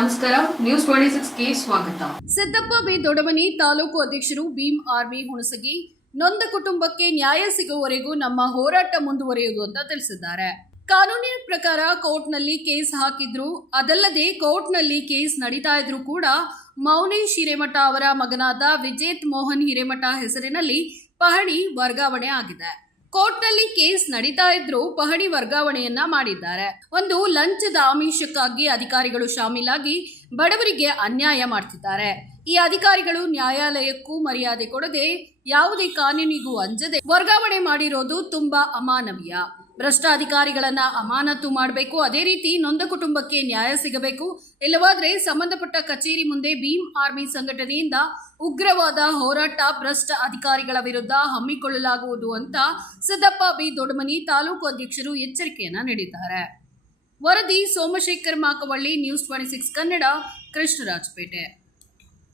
ನಮಸ್ಕಾರ, ನ್ಯೂಸ್ 26ಗೆ ಸ್ವಾಗತ. ಸಿದ್ದಪ್ಪ ಬಿ ದೊಡಮನಿ ತಾಲೂಕು ಅಧ್ಯಕ್ಷರು ಭೀಮ್ ಆರ್ಮಿ ಹುಣಸಗಿ ನೊಂದ ಕುಟುಂಬಕ್ಕೆ ನ್ಯಾಯ ಸಿಗುವವರೆಗೂ ನಮ್ಮ ಹೋರಾಟ ಮುಂದುವರಿಯುವುದು ಅಂತ ತಿಳಿಸಿದ್ದಾರೆ. ಕಾನೂನಿನ ಪ್ರಕಾರ ಕೋರ್ಟ್ನಲ್ಲಿ ಕೇಸ್ ಹಾಕಿದ್ರು, ಅದಲ್ಲದೆ ಕೋರ್ಟ್ನಲ್ಲಿ ಕೇಸ್ ನಡೀತಾ ಇದ್ರು ಕೂಡ ಮೌನೇಶ್ ಹಿರೇಮಠ ಅವರ ಮಗನಾದ ವಿಜೇತ್ ಮೋಹನ್ ಹಿರೇಮಠ ಹೆಸರಿನಲ್ಲಿ ಪಹಣಿ ವರ್ಗಾವಣೆ ಆಗಿದೆ. ಕೋರ್ಟ್ನಲ್ಲಿ ಕೇಸ್ ನಡೀತಾ ಇದ್ರು ಪಹಣಿ ವರ್ಗಾವಣೆಯನ್ನ ಮಾಡಿದ್ದಾರೆ. ಒಂದು ಲಂಚದ ಆಮಿಷಕ್ಕಾಗಿ ಅಧಿಕಾರಿಗಳು ಶಾಮೀಲಾಗಿ ಬಡವರಿಗೆ ಅನ್ಯಾಯ ಮಾಡ್ತಿದ್ದಾರೆ. ಈ ಅಧಿಕಾರಿಗಳು ನ್ಯಾಯಾಲಯಕ್ಕೂ ಮರ್ಯಾದೆ ಕೊಡದೆ ಯಾವುದೇ ಕಾನೂನಿಗೂ ಅಂಜದೆ ವರ್ಗಾವಣೆ ಮಾಡಿರೋದು ತುಂಬಾ ಅಮಾನವೀಯ. ಭ್ರಷ್ಟ ಅಧಿಕಾರಿಗಳನ್ನ ಅಮಾನತು ಮಾಡಬೇಕು. ಅದೇ ರೀತಿ ನೊಂದ ಕುಟುಂಬಕ್ಕೆ ನ್ಯಾಯ ಸಿಗಬೇಕು. ಇಲ್ಲವಾದ್ರೆ ಸಂಬಂಧಪಟ್ಟ ಕಚೇರಿ ಮುಂದೆ ಭೀಮ್ ಆರ್ಮಿ ಸಂಘಟನೆಯಿಂದ ಉಗ್ರವಾದ ಹೋರಾಟ ಭ್ರಷ್ಟ ಅಧಿಕಾರಿಗಳ ವಿರುದ್ಧ ಹಮ್ಮಿಕೊಳ್ಳಲಾಗುವುದು ಅಂತ ಸಿದ್ದಪ್ಪ ಬಿ ದೊಡಮನಿ ತಾಲೂಕು ಅಧ್ಯಕ್ಷರು ಎಚ್ಚರಿಕೆಯನ್ನ ನೀಡಿದ್ದಾರೆ. ವರದಿ ಸೋಮಶೇಖರ್ ಮಾಕವಳ್ಳಿ, ನ್ಯೂಸ್ 26 ಕನ್ನಡ, ಕೃಷ್ಣರಾಜಪೇಟೆ.